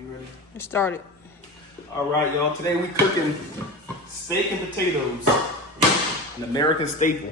You ready? It started. All right, y'all. Today we cooking steak and potatoes, an American staple.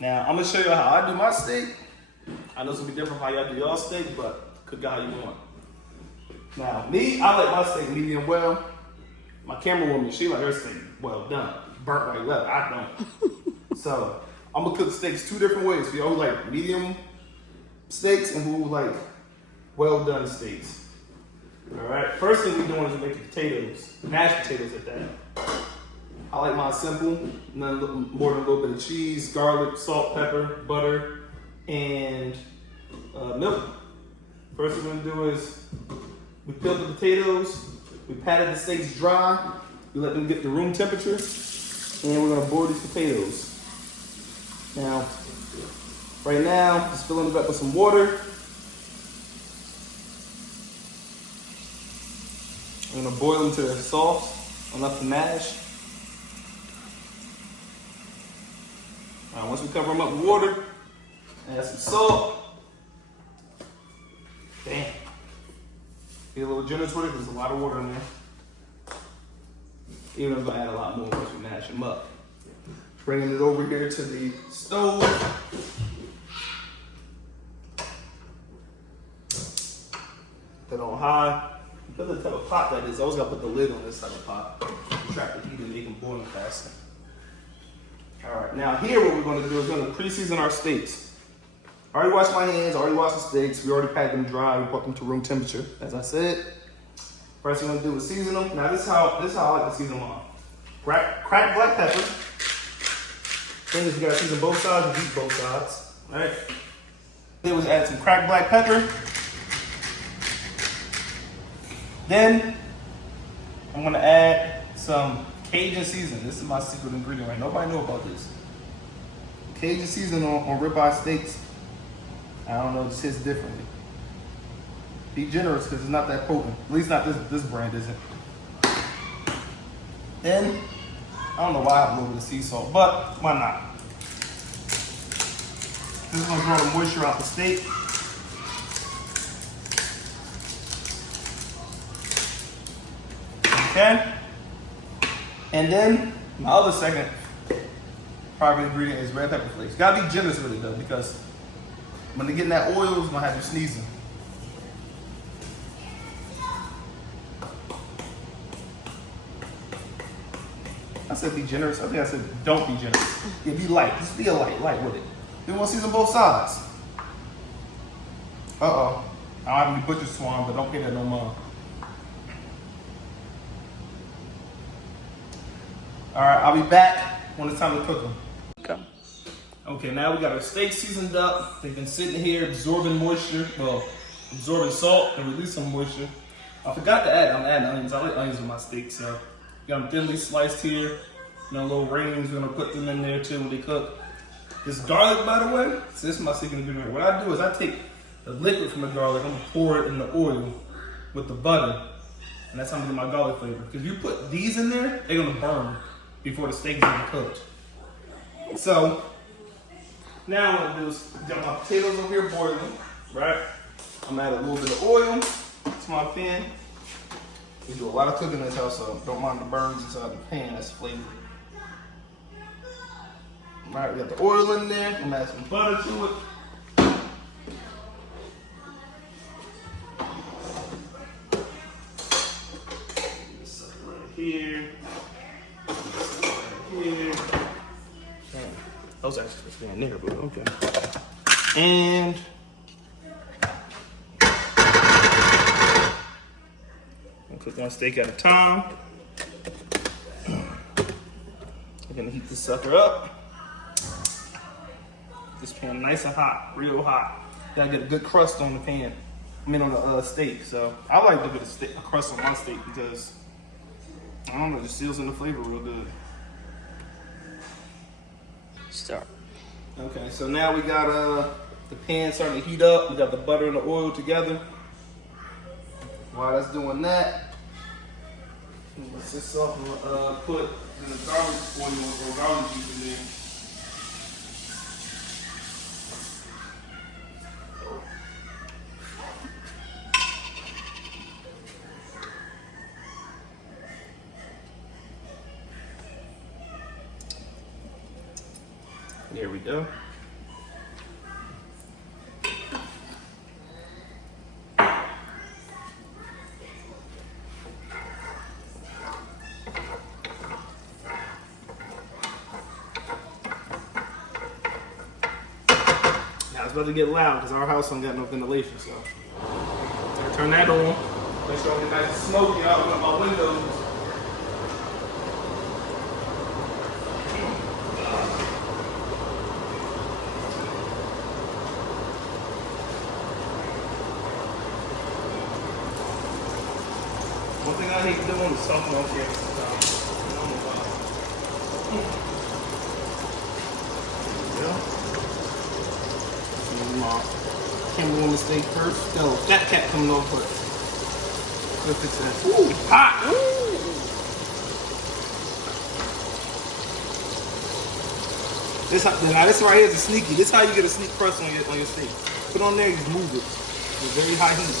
Now, I'm gonna show you how I do my steak. I know it's gonna be different from how y'all do y'all steak, but cook it how you want. Now, me, I like my steak medium well. My camera woman, she like her steak well done, burnt like leather. I don't. So, I'm gonna cook the steaks two different ways. For y'all who like medium steaks and who like well done steaks. All right, first thing we're doing is making potatoes, mashed potatoes at that. I like mine simple, none more than a little bit of cheese, garlic, salt, pepper, butter, and milk. First thing we're gonna do is we peel the potatoes, we patted the steaks dry, we let them get to room temperature, and we're gonna boil these potatoes. Now, right now, just filling it up with some water. I'm gonna boil them till they're soft, enough to mash. All right, once we cover them up with water, add some salt. Damn. Be a little generous with it because there's a lot of water in there. Even though I'm gonna add a lot more once we mash them up. Bringing it over here to the stove. Put it on high. Because of the type of pot that is, I always gotta put the lid on this type of pot. Trap the heat and make them boil faster. Alright, now here what we're gonna do is we're gonna pre-season our steaks. I already washed my hands, I already washed the steaks, we already patted them dry, we brought them to room temperature, as I said. First thing we're gonna do is season them. Now this is how I like to season them on. Crack black pepper. Then you gotta season both sides and beat both sides. Alright. Then we add some cracked black pepper. Then I'm gonna add some Cajun seasoning. This is my secret ingredient, right? Nobody know about this. Cajun seasoning on ribeye steaks. I don't know, it just hits differently. Be generous because it's not that potent. At least not this brand isn't. Then I don't know why I have a little bit of sea salt, but why not? This is gonna draw the moisture out the steak. Okay, and then my other second primary ingredient is red pepper flakes. You gotta be generous with it though, because when they get in that oil, it's gonna have you sneezing. I said be generous. I think I said don't be generous. Yeah, be light. Just be light with it. You want to season both sides. Uh-oh. I don't have any butcher swan, but don't pay that no more. All right, I'll be back when it's time to cook them. Okay. Okay, now we got our steak seasoned up. They've been sitting here absorbing moisture, well, absorbing salt and releasing moisture. I forgot to add, I'm adding onions. I like onions with my steak, so got them thinly sliced here. You know, little rings, we're gonna put them in there too when they cook. This garlic, by the way, so this is my secret ingredient. What I do is I take the liquid from the garlic, I'm gonna pour it in the oil with the butter, and that's how I'm gonna get my garlic flavor. Because if you put these in there, they're gonna burn before the steak is even cooked. So, now what I'm gonna do is dump my potatoes over here boiling, right? I'm gonna add a little bit of oil to my pan. We do a lot of cooking in this house, so don't mind the burns inside the pan, that's flavor. All right, we got the oil in there. I'm gonna add some butter to it. This right here. Here. That was actually just being there, but okay. And I'll cook one steak at a time. I'm gonna heat this sucker up. This pan nice and hot, real hot. Gotta get a good crust on the pan. I mean on the steak. So I like to get a crust on my steak because I don't know, it just seals in the flavor real good. Start. Okay, so now we got the pan starting to heat up. We got the butter and the oil together. While that's doing that, let's just put the garlic oil or garlic juice in there. There we go. Now it's about to get loud because our house don't got no ventilation, so I turn that on. Make sure I get nice and smoky out of my windows. One thing I hate doing is talking on camera sometimes. Camera on the steak first. No, that cat coming on first. Let's fix that. Ooh, hot! Ooh. Now this right here is a sneaky. This is how you get a sneak crust on your steak. Put on there, you move it with very high heat.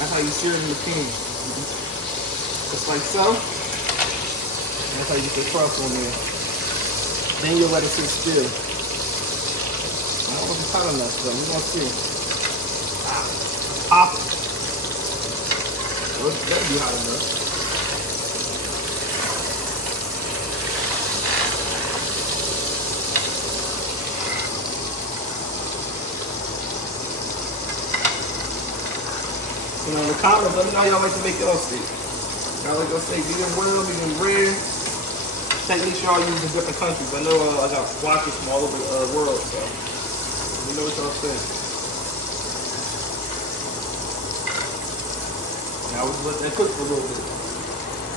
That's how you sear it in the pan. Just like so. And that's how you get the crust on there. Then you'll let it sit still. I don't know if it's hot enough, though. We're gonna see. Pop it. That'll be hot enough. You know, in the comments, let me know how y'all like to make y'all steak. Y'all like y'all steak medium well, medium rare. Techniques y'all use in different countries. I know I got watchers from all over the world, so let me know what y'all think. Now we'll let that cook for a little bit.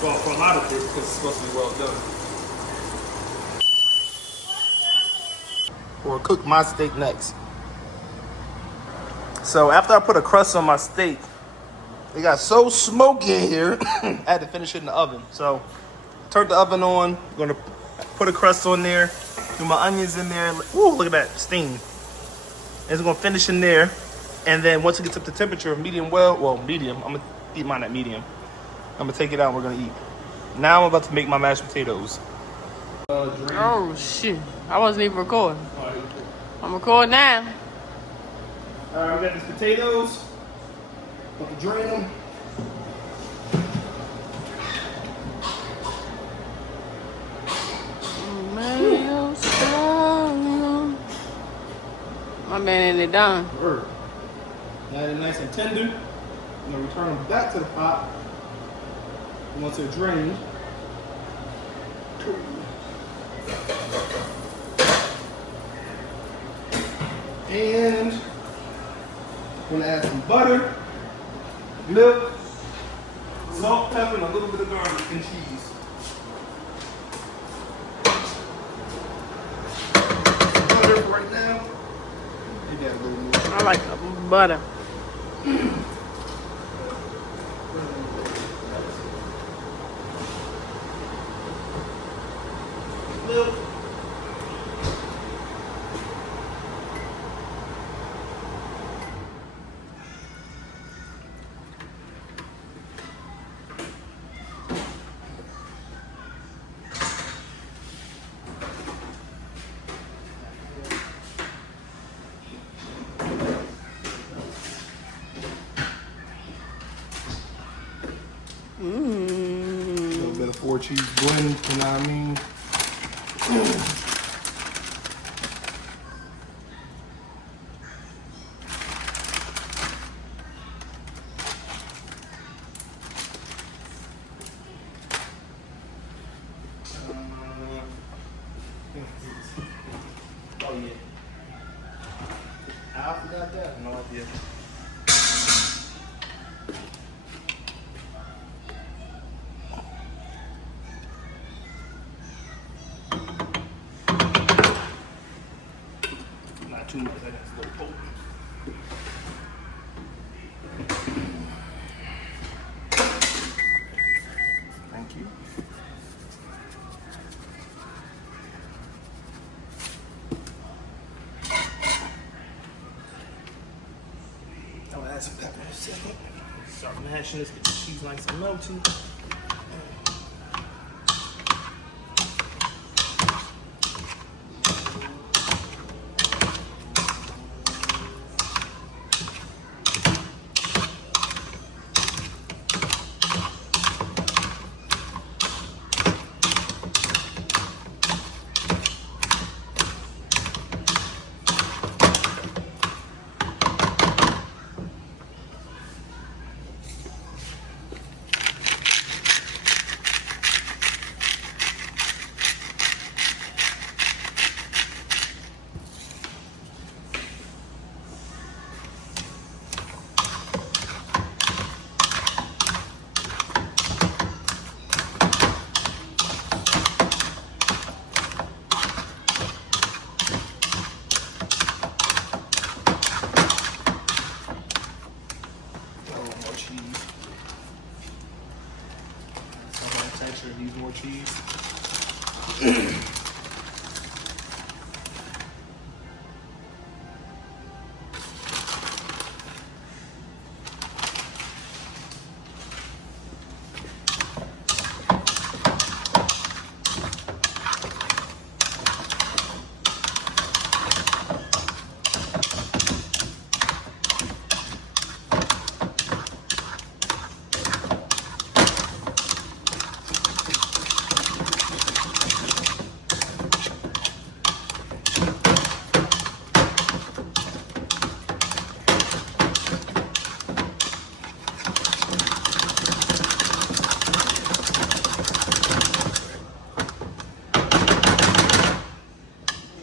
Well, for a lot of it, because it's supposed to be well done. We'll cook my steak next. So after I put a crust on my steak, it got so smoky in here, I had to finish it in the oven. So turn the oven on, I'm gonna put a crust on there, do my onions in there. Ooh, look at that steam. And it's gonna finish in there. And then once it gets up to temperature, medium, medium, I'm gonna eat mine at medium. I'm gonna take it out and we're gonna eat. Now I'm about to make my mashed potatoes. Oh shit, I wasn't even recording. I'm recording now. All right, we got these potatoes. About to drain them. My man ain't it done. Word. Now they're nice and tender. I'm gonna return them back to the pot once they're drained. And I'm gonna add some butter, milk, salt, pepper, and a little bit of garlic and cheese. Butter right now. You got a little more. I like butter. Milk. A little bit of 4 cheese blend, you know what I mean? Oh yeah. I forgot that. No idea. Not too much. I got a little poke. Thank you. I'll add some pepper in a second. Start mashing this, get the cheese nice and melty. more cheese. Some of that texture needs more cheese.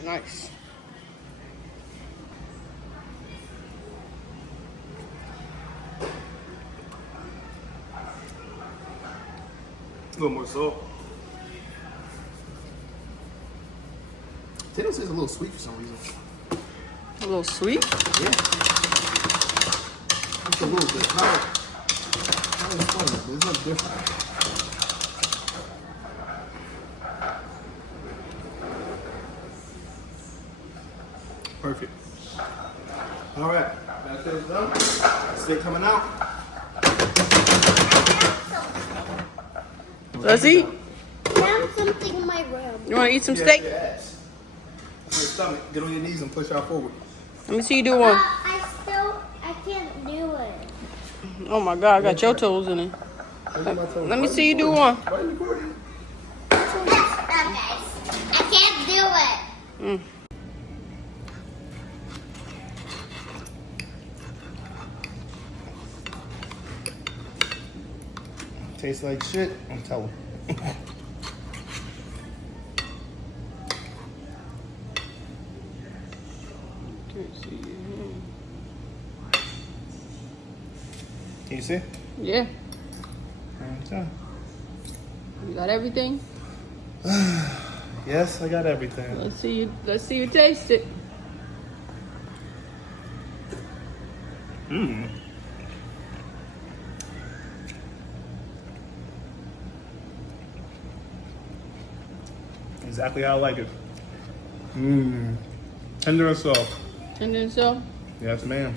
Nice. A little more salt. Potatoes is a little sweet for some reason. A little sweet? Yeah. Just a little bit. Not as fun, but it's not different. Perfect. All right. That's it done. Steak coming out. Let's eat. Found something in my room. You want to eat some Yeah, steak? your ass. Your stomach. Get on your knees and push out forward. Let me see you do one. I can't do it. Oh my God, I got your toes in it. Let me see you do one. Why are you recording? I can't do it. Mm. Tastes like shit. I'm telling. Can you see? Yeah. Okay. You got everything? Yes, I got everything. Let's see you taste it. Mmm. Exactly how I like it. Mmm. Tender and soft. Tender and soft? Yes, ma'am.